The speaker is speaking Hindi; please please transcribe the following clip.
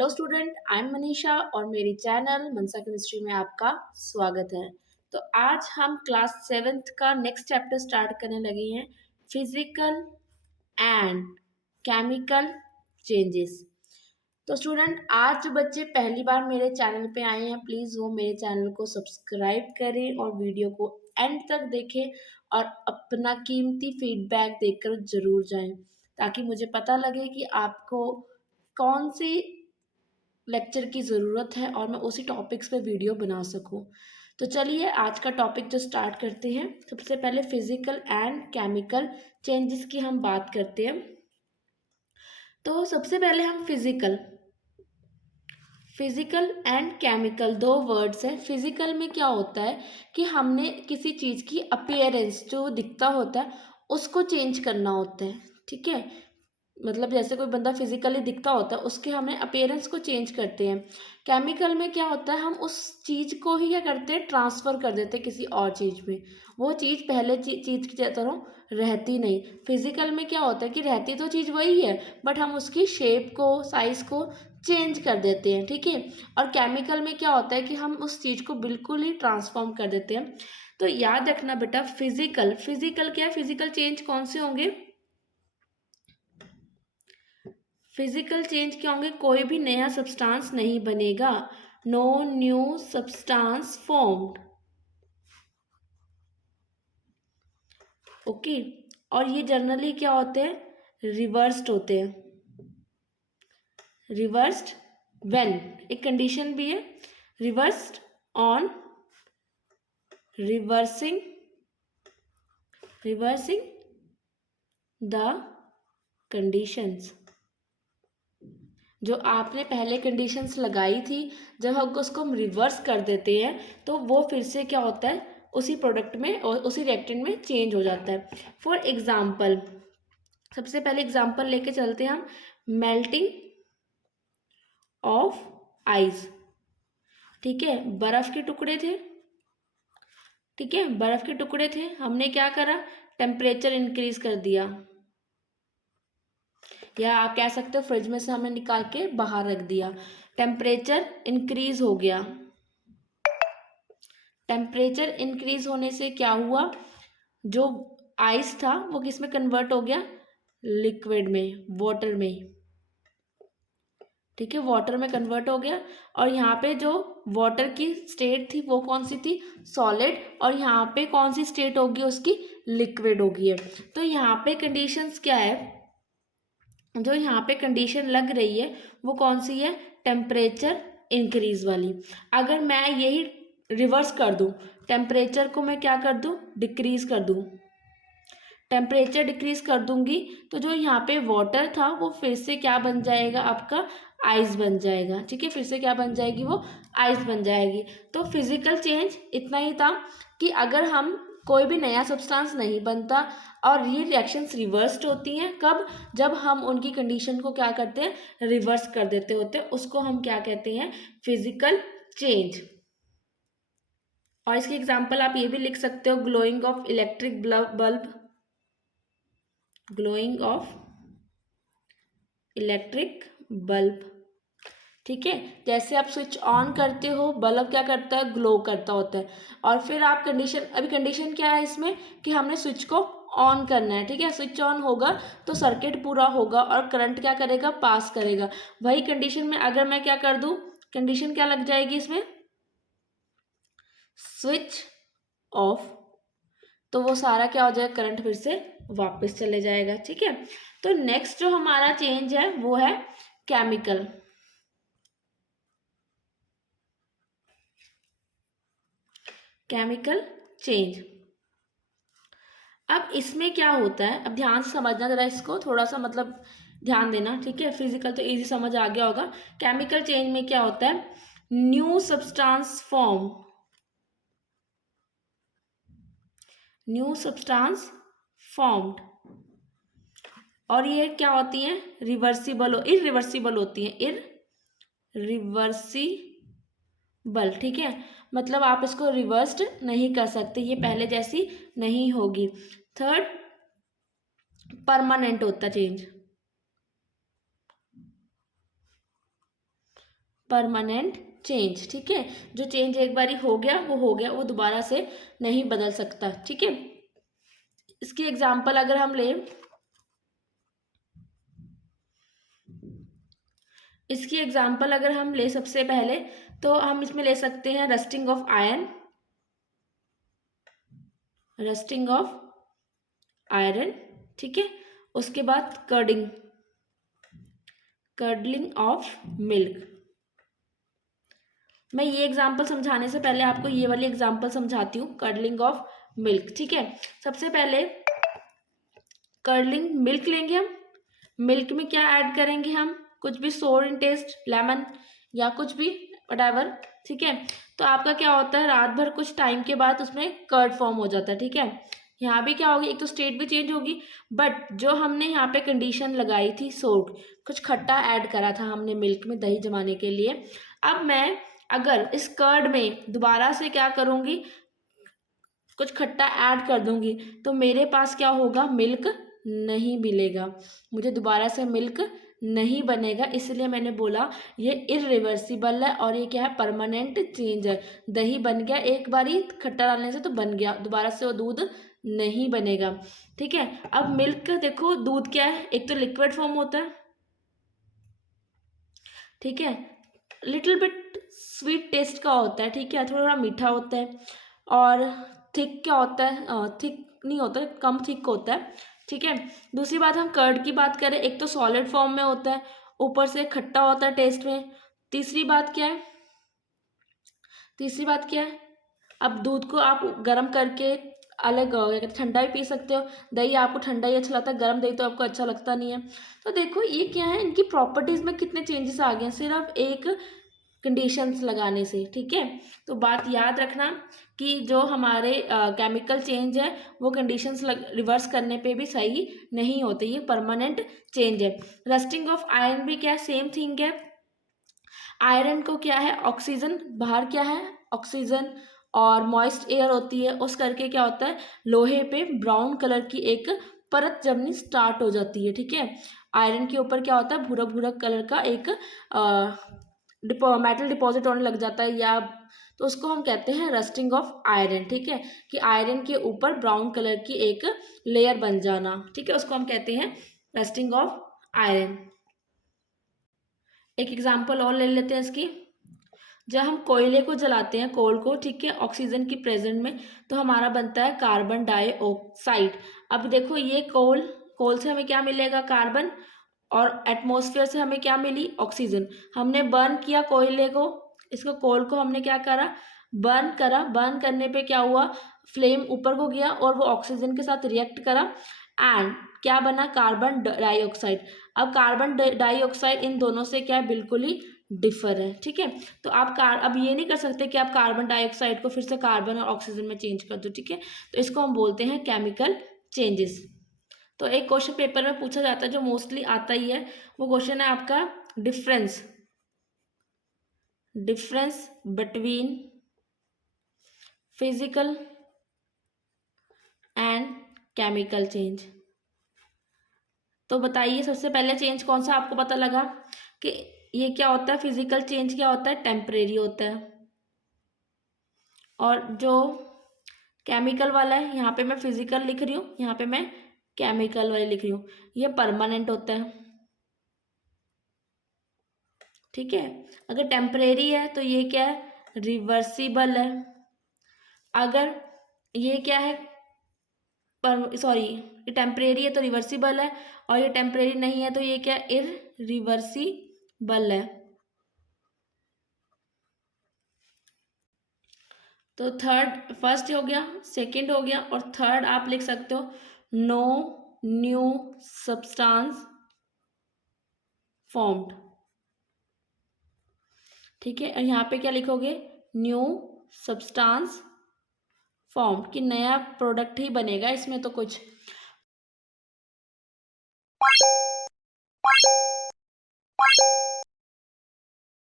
Hello student, I am Manisha और मेरी चैनल मनसा केमिस्ट्री में आपका स्वागत है। तो आज हम क्लास 7th का नेक्स्ट चैप्टर स्टार्ट करने लगे हैं, फिजिकल एंड केमिकल चेंजेस। तो स्टूडेंट, आज जो बच्चे पहली बार मेरे चैनल पे आए हैं, प्लीज़ वो मेरे चैनल को सब्सक्राइब करें और वीडियो को एंड तक देखें और अपना कीमती फीडबैक देकर ज़रूर जाएं, ताकि मुझे पता लगे कि आपको कौन सी लेक्चर की ज़रूरत है और मैं उसी टॉपिक्स पे वीडियो बना सकूं। तो चलिए आज का टॉपिक जो स्टार्ट करते हैं। सबसे पहले फिजिकल एंड केमिकल चेंजेस की हम बात करते हैं। तो सबसे पहले हम फिजिकल एंड केमिकल दो वर्ड्स हैं। फिजिकल में क्या होता है कि हमने किसी चीज़ की अपीयरेंस जो दिखता होता है उसको चेंज करना होता है, ठीक है। मतलब जैसे कोई बंदा फिजिकली दिखता होता है, उसके हमें अपीयरेंस को चेंज करते हैं। केमिकल में क्या होता है, हम उस चीज़ को ही क्या करते हैं, ट्रांसफ़र कर देते हैं किसी और चीज़ में। वो चीज़ पहले चीज़ की तरह रहती नहीं। फिजिकल में क्या होता है कि रहती तो चीज़ वही है, बट हम उसकी शेप को, साइज़ को चेंज कर देते हैं, ठीक है। और केमिकल में क्या होता है कि हम उस चीज़ को बिल्कुल ही ट्रांसफॉर्म कर देते हैं। तो याद रखना बेटा, फिजिकल क्या है, फिजिकल चेंज कौन से होंगे, फिजिकल चेंज क्या होंगे, कोई भी नया सब्सटेंस नहीं बनेगा, no new substance formed, okay. और ये जनरली क्या होते हैं, रिवर्स्ड होते हैं। रिवर्स्ड व्हेन, एक कंडीशन भी है, reversed on reversing the conditions. जो आपने पहले कंडीशंस लगाई थी, जब हम उसको हम रिवर्स कर देते हैं तो वो फिर से क्या होता है, उसी प्रोडक्ट में और उसी रिएक्टेंट में चेंज हो जाता है। फॉर एग्जांपल, सबसे पहले एग्जांपल लेके चलते हैं हम, मेल्टिंग ऑफ आइस, ठीक है। बर्फ के टुकड़े थे, ठीक है, बर्फ के टुकड़े थे, हमने क्या करा, टेम्परेचर इंक्रीज कर दिया, या आप कह सकते हो फ्रिज में से हमें निकाल के बाहर रख दिया, टेम्परेचर इंक्रीज हो गया। टेम्परेचर इंक्रीज होने से क्या हुआ, जो आइस था वो किस में कन्वर्ट हो गया, लिक्विड में, वाटर में, ठीक है, वाटर में कन्वर्ट हो गया। और यहाँ पे जो वाटर की स्टेट थी वो कौन सी थी, सॉलिड, और यहाँ पे कौन सी स्टेट होगी उसकी, लिक्विड होगी है। तो यहाँ पे कंडीशंस क्या है, जो यहाँ पे कंडीशन लग रही है वो कौन सी है, टेम्परेचर इंक्रीज वाली। अगर मैं यही रिवर्स कर दूं, टेम्परेचर को मैं क्या कर दूं, डिक्रीज कर दूं, टेम्परेचर डिक्रीज कर दूंगी, तो जो यहाँ पे वाटर था वो फिर से क्या बन जाएगा, आपका आइस बन जाएगा, ठीक है, फिर से क्या बन जाएगी, वो आइस बन जाएगी। तो फिजिकल चेंज इतना ही था कि अगर हम कोई भी नया सब्सटेंस नहीं बनता और ये रिएक्शंस रिवर्स्ड होती हैं, कब, जब हम उनकी कंडीशन को क्या करते हैं, रिवर्स कर देते होते हैं, उसको हम क्या कहते हैं, फिजिकल चेंज। और इसकी एग्जांपल आप ये भी लिख सकते हो, glowing of electric bulb, glowing of electric bulb, ठीक है। जैसे आप स्विच ऑन करते हो, बल्ब क्या करता है, ग्लो करता होता है। और फिर आप कंडीशन, अभी कंडीशन क्या है इसमें कि हमने स्विच को ऑन करना है, ठीक है। स्विच ऑन होगा तो सर्किट पूरा होगा और करंट क्या करेगा, पास करेगा। वही कंडीशन में अगर मैं क्या कर दूं, कंडीशन क्या लग जाएगी इसमें, स्विच ऑफ, तो वो सारा क्या हो जाएगा, करंट फिर से वापस चले जाएगा, ठीक है। तो नेक्स्ट जो हमारा चेंज है वो है केमिकल। केमिकल चेंज, अब इसमें क्या होता है, अब ध्यान से समझना जरा इसको, थोड़ा सा मतलब ध्यान देना, ठीक है। फिजिकल तो इजी समझ आ गया होगा। केमिकल चेंज में क्या होता है, new substance form, new substance formed, और ये क्या होती हैं, रिवर्सिबल, इरिवर्सिबल होती हैं, इरिवर्सिबल, ठीक है। मतलब आप इसको रिवर्स्ड नहीं कर सकते, ये पहले जैसी नहीं होगी। थर्ड, परमानेंट होता चेंज, परमानेंट चेंज। ठीक है, जो चेंज एक बारी हो गया, वो दोबारा से नहीं बदल सकता। ठीक है, इसकी एग्जाम्पल अगर हम लें, सबसे पहले तो हम इसमें ले सकते हैं रस्टिंग ऑफ आयरन, ठीक है। उसके बाद कर्डलिंग ऑफ मिल्क। मैं ये एग्जाम्पल समझाने से पहले आपको ये वाली एग्जाम्पल समझाती हूँ, कर्डलिंग ऑफ मिल्क। ठीक है, सबसे पहले कर्डलिंग मिल्क लेंगे हम। मिल्क में क्या ऐड करेंगे हम, कुछ भी सोर इन टेस्ट, लेमन या कुछ भी व्हाटएवर। ठीक है, तो आपका क्या होता है, रात भर कुछ टाइम के बाद उसमें कर्ड फॉर्म हो जाता है। ठीक है, यहाँ भी क्या होगी, एक तो स्टेट भी चेंज होगी, बट जो हमने यहाँ पे कंडीशन लगाई थी, सोर्ट, कुछ खट्टा ऐड करा था हमने मिल्क में दही जमाने के लिए। अब मैं अगर इस कर्ड में दोबारा से क्या करूँगी, कुछ खट्टा ऐड कर दूंगी, तो मेरे पास क्या होगा, मिल्क नहीं मिलेगा, मुझे दोबारा से मिल्क नहीं बनेगा। इसलिए मैंने बोला ये इरिवर्सिबल है और ये क्या है, परमानेंट चेंज है। दही बन गया एक बारी खट्टा डालने से तो बन गया, दोबारा से वो दूध नहीं बनेगा। ठीक है, अब मिल्क देखो, दूध क्या है, एक तो लिक्विड फॉर्म होता है, ठीक है, लिटिल बिट स्वीट टेस्ट का होता है। ठीक है, थोड़ा थोड़ा मीठा होता है, और थिक क्या होता है, थिक नहीं होता है, कम थिक होता है। ठीक है, दूसरी बात हम कर्ड की बात करें, एक तो सॉलिड फॉर्म में होता है, ऊपर से खट्टा होता है टेस्ट में। तीसरी बात क्या है, अब दूध को आप गर्म करके अलग ठंडा भी पी सकते हो। दही आपको ठंडा ही अच्छा लगता है, गर्म दही तो आपको अच्छा लगता नहीं है। तो देखो ये क्या है, इनकी प्रॉपर्टीज में कितने चेंजेस आ गए हैं सिर्फ एक कंडीशंस लगाने से। ठीक है, तो बात याद रखना कि जो हमारे केमिकल चेंज है वो कंडीशंस रिवर्स करने पे भी सही नहीं होते, ये परमानेंट चेंज है। रस्टिंग ऑफ आयरन भी क्या है, सेम थिंग है। आयरन को क्या है, ऑक्सीजन, बाहर क्या है, ऑक्सीजन और मॉइस्ट एयर होती है, उस करके क्या होता है, लोहे पे ब्राउन कलर की एक परत जमनी स्टार्ट हो जाती है। ठीक है, आयरन के ऊपर क्या होता है, भूरा भूरा कलर का एक मेटल डिपॉजिट होने लग जाता है, या तो उसको हम कहते हैं रस्टिंग ऑफ आयरन। ठीक है, कि आयरन के ऊपर ब्राउन कलर की एक लेयर बन जाना। ठीक है, उसको हम कहते हैं रस्टिंग ऑफ आयरन। एक एग्जांपल और ले लेते हैं इसकी, जब हम कोयले को जलाते हैं, कोल को, ठीक है, ऑक्सीजन की प्रेजेंट में, तो हमारा बनता है कार्बन डाइऑक्साइड। अब देखो ये कोल से हमें क्या मिलेगा, कार्बन, और एटमॉस्फेयर से हमें क्या मिली, ऑक्सीजन। हमने बर्न किया कोयले को, इसको कोल को हमने क्या करा, बर्न करा। बर्न करने पे क्या हुआ, फ्लेम ऊपर को गया और वो ऑक्सीजन के साथ रिएक्ट करा, एंड क्या बना, कार्बन डाइऑक्साइड। अब कार्बन डाइऑक्साइड इन दोनों से क्या है, बिल्कुल ही डिफर है। ठीक है, तो आप अब ये नहीं कर सकते कि आप कार्बन डाइऑक्साइड को फिर से कार्बन और ऑक्सीजन में चेंज कर दो। ठीक है, तो इसको हम बोलते हैं केमिकल चेंजेस। तो एक क्वेश्चन पेपर में पूछा जाता है, जो मोस्टली आता ही है, वो क्वेश्चन है आपका difference between physical and chemical change. तो बताइए सबसे पहले चेंज कौन सा आपको पता लगा, कि ये क्या होता है, फिजिकल चेंज क्या होता है, टेम्परेरी होता है, और जो केमिकल वाला है, यहाँ पे मैं फिजिकल लिख रही हूँ, यहाँ पे मैं केमिकल वाले लिख रही हूँ, ये परमानेंट होता है। ठीक है, अगर टेम्परेरी है तो ये क्या है, रिवर्सिबल है। अगर ये क्या है, सॉरी, ये टेम्परेरी है तो रिवर्सिबल है, और ये टेम्परेरी नहीं है तो ये क्या, इरिवर्सिबल है। तो फर्स्ट हो गया, सेकंड हो गया, और थर्ड आप लिख सकते हो, नो न्यू सब्सटेंस फॉर्म्ड। ठीक है, और यहाँ पे क्या लिखोगे, न्यू सब्सटेंस फॉर्म्ड, कि नया प्रोडक्ट ही बनेगा इसमें तो कुछ।